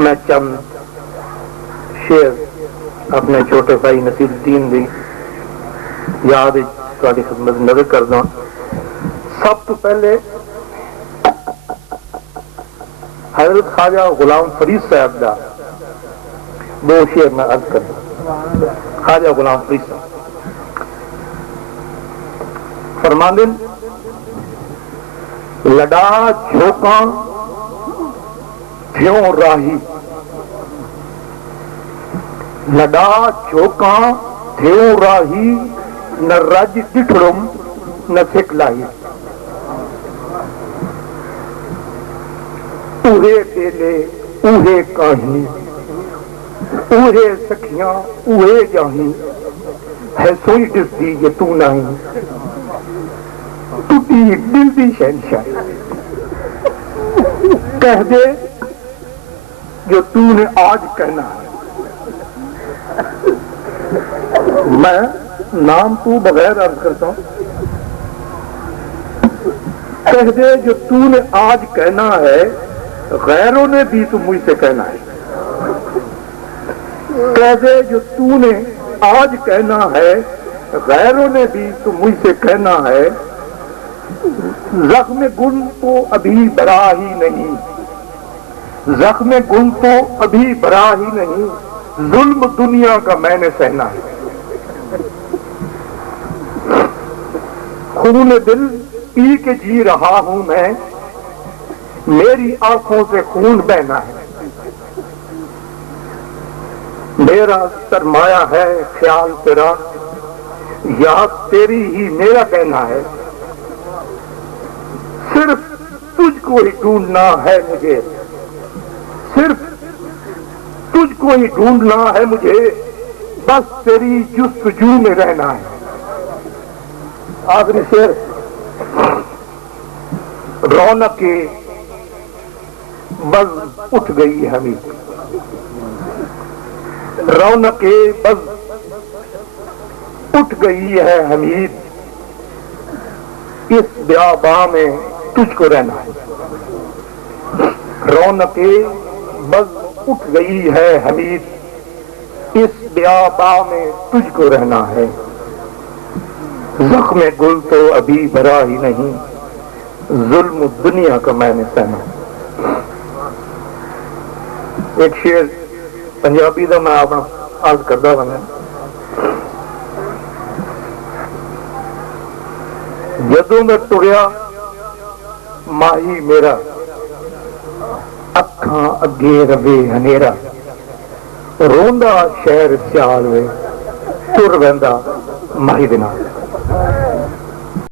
میں چند شعر اپنے چھوٹے بھائی نصیر الدین دی یاد تھوڑی خدمت نظر کردا. سب تو پہلے حضرت خواجہ غلام فرید صاحب دا دو شعر میں عرض کردا. خواجہ غلام فرید صاحب فرماندے لڈا جھوکاں تھیوں راہی، لڈا جھوکاں تھیوں راہی، نہ رج ڈٹھڑم نہ سکھ لاہی. اوہے بیلے اوہے کاہی، اوہے سکھیاں اوہے جاہی، ہے سوئی ڈسدی یہ تو نہیں، ٹوٹی دل دی شہنشاہ. کہہ دے جو تو نے آج کہنا ہے. میں نام تو بغیر عرض کرتا ہوں. کہہ دے جو تو نے آج کہنا ہے، غیروں نے بھی تو مجھ سے کہنا ہے. کہہ دے جو تو نے آج کہنا ہے، غیروں نے بھی تو مجھ سے کہنا ہے. زخم گل تو ابھی بڑا ہی نہیں، زخم گل تو ابھی بڑا ہی نہیں، ظلم دنیا کا میں نے سہنا ہے. خون دل پی کے جی رہا ہوں میں، میری آنکھوں سے خون بہنا ہے. میرا سرمایہ ہے خیال تیرا، یاد تیری ہی میرا کہنا ہے. صرف تجھ کو ہی ڈھونڈنا ہے مجھے، صرف تجھ کو ہی ڈھونڈنا ہے مجھے، بس تیری جستجو میں رہنا ہے. آخری شعر. رونق بز اٹھ گئی حمید، رونق بز اٹھ گئی ہے حمید، اس بیاباں میں تجھ کو رہنا ہے. رونق بز اٹھ گئی ہے حمید، اس بیاباں میں تجھ کو رہنا ہے. زخم گل تو ابھی بھرا ہی نہیں، ظلم دنیا کا میں نے سہنا. ایک شعر پنجابی دا میں اپنا عرض کردا ہوں. جدوں میں ٹریا ماہی میرا، اکھاں اگے روے ہنیرا، روندا شہر سیال وے تر ویندا ماہی دے نال.